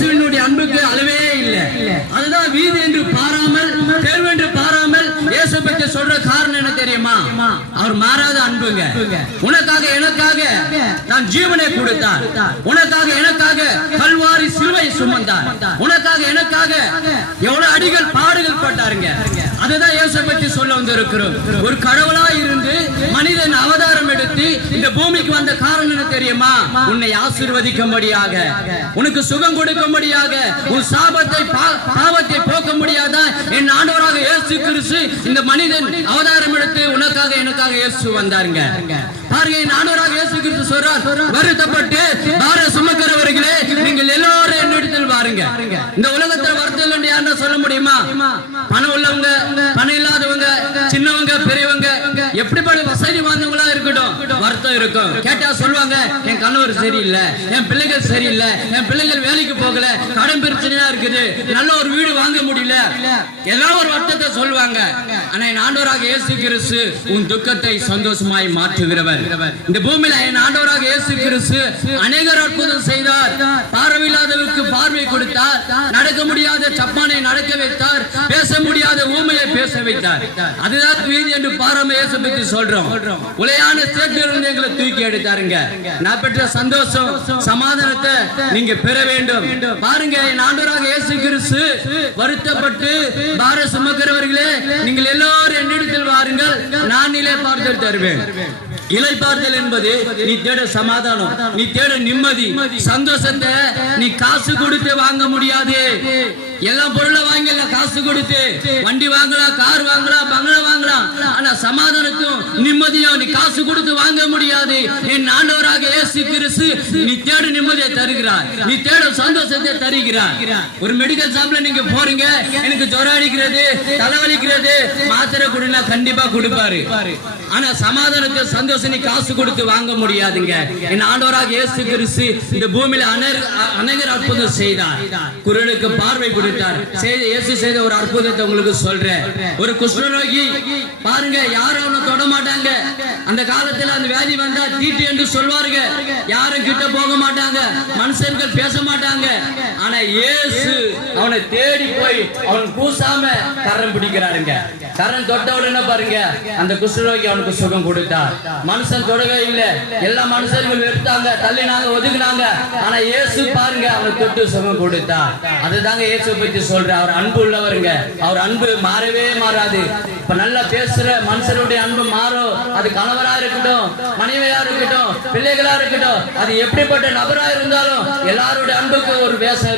இயேசுவினுடைய அன்புக்கு அளவே இல்லை. அதுதான் வீதி என்று பாராமல், தேர்வு என்று பாராமல் இயேசு பற்றி சொல்ற காரணம் என்ன தெரியுமா? அவர் மாறாத அன்புங்க. உனக்காக எனக்காக நான் ஜீவனை கொடுத்தார், உனக்காக எனக்காக கல்வாரி சிலுவை சுமந்தார், உனக்காக எனக்காக எவ்வளவு அடிகள் பாடுகள் பட்டாருங்க. அதுதான் இயேசு பற்றி சொல்ல வந்திருக்கிறோம். ஒரு கடவுளாய் இருந்து மனிதன் அவதாரம் எடுத்து இந்த பூமிக்கு வந்த காரணம் என்ன தெரியுமா? உன்னை ஆசீர்வதிக்கும்படியாக, உனக்கு சுகம் கொடுக்கும்படியாக, உன் சாபத்தை பாவத்தை போக்க முடியாத என் ஆண்டவராக இயேசு கிறிஸ்து இந்த மனிதன் அவதாரம் எடுத்து உனக்காக எனக்காக இயேசு வந்தாருங்க. பாருங்க, என் ஆண்டவராக இயேசு கிறிஸ்து சொல்றார், வருத்தப்பட்டு பார சுமக்கிறவர்களே நீங்கள் எல்லாரும் என்னிடத்தில் வாருங்க. இந்த உலகத்துல வருத்தம் என்று யாருன்னா சொல்ல முடியுமா? பணம் உள்ளவங்க, பணம் இல்லாதவங்க, சின்னவங்க, பெரியவங்க, எப்படிப்பட்ட வசதி வாய்ந்தவங்களா இருக்கட்டும், வருத்தம் இருக்கும். கேட்டா சொல்லுவாங்க, என் கணவர் சரியில்லை, என் பிள்ளைகள் சரியில்லை, என் பிள்ளைகள் வேலைக்கு போகல, கடன் பிரச்சனையா இருக்குது, நல்ல ஒரு வீடு வாங்க முடியல, ஏதாவது ஒரு வருத்தத்தை சொல்லுவாங்க. ஆனா என் ஆண்டவராக இயேசு கிறிஸ்து உன் துக்கத்தை சந்தோஷமாய் மாற்றுகிறவர். இந்த பூமியில என் ஆண்டவராக இயேசு கிறிஸ்து அநேகர் அற்புதம் செய்தார். பார்வையில்லாதவருக்கு பார்வை கொடுத்தார், நடக்க முடியாத சப்பானை நடக்க வைத்தார், பேச முடியாத ஊமையை பேச வைத்தார். அதுதான் வீதி என்று பாராம இயேசு பற்றி சொல்றோம். உலையான ஸ்டேட்ல இருந்து எங்களை தூக்கி எடுத்தாருங்க. நான் பெற்ற சந்தோஷம், சமாதானத்தை நீங்க பெற வேண்டும். பாருங்க, என் ஆண்டவராக இயேசு கிறிஸ்து வருத்தப்பட்டு பார சுமக்கிறவர்களே நீங்கள் எல்லாரும் என்னிடத்தில் வாருங்கள், நான் நிலை பார்த்து தருவேன். இலை பார்த்தல் என்பது நீ தேட சமாதானம், நீ தேட நிம்மதி, சந்தோஷத்தை நீ காசு கொடுத்து வாங்க முடியாது. எல்லா பொருளை வாங்கலாம், காசு கொடுத்து வண்டி வாங்கலாம், கார் வாங்கலாம், பங்களா வாங்கலாம். ஆனா சமாதானத்தும் நிம்மதியும் நீ காசு கொடுத்து வாங்க முடியாது. என் ஆண்டவராக இயேசு கிறிஸ்து நீ தேட நிம்மதியை தருகிறார், நீ தேட சந்தோஷத்தை தருகிறார். ஒரு மெடிக்கல் ஷாப்ல நீங்க போறீங்க, எனக்கு ஜுரம் அடிக்கிறது, தலைவலிக்கிறது, மாத்திரை கொடுனா கண்டிப்பா கொடுப்பாரு. ஆனா சமாதானத்தை, சந்தோஷம் நீ காசு கொடுத்து வாங்க முடியாதுங்க. என் ஆண்டவராக இயேசு கிறிஸ்து இந்த பூமியில அநேகர் அற்புதம் செய்தார். குருடனுக்கு பார்வை கொடுத்தார். இயேசு செய்த ஒரு அற்புதத்தை உங்களுக்கு சொல்றேன். ஒரு குஷ்டரோகி பாருங்க, யாரும் அவனை தொட மாட்டாங்க. அந்த காலத்துல அந்த வியாதி வந்தா தீட்டு என்று சொல்வாருங்க. யாரும் கிட்ட போக மாட்டாங்க, மனுஷர்கள் பேச மாட்டாங்க. ஆனா இயேசு அவனை தேடி போய் அவன் கூசாம கரம் பிடிக்கிறாருங்க. கரம் தொட்ட உடனே பாருங்க, அந்த குஷ்டரோகி அவனுக்கு சுகம் கொடுத்தார். மனுஷன் தொடவே இல்லை, எல்லா மனுஷர்கள் வெறுத்தாங்க, தள்ளினாங்க, ஒதுக்குனாங்க. ஆனா இயேசு பாருங்க அவனை தொட்டு சுகம் கொடுத்தார். அதுதாங்க இயேசு பற்றி சொல்ற. அவர் அன்பு உள்ளவருங்க, அவர் அன்பு மாறவே மாறாது. இப்ப நல்லா பேசுற மனுஷருடைய அன்பு மாறும். அது கணவரா இருக்கட்டும், மனைவியா இருக்கட்டும், பிள்ளைகளா இருக்கட்டும், அது எப்படிப்பட்ட நபரா இருந்தாலும் எல்லாருடைய அன்புக்கு ஒரு வேஷம்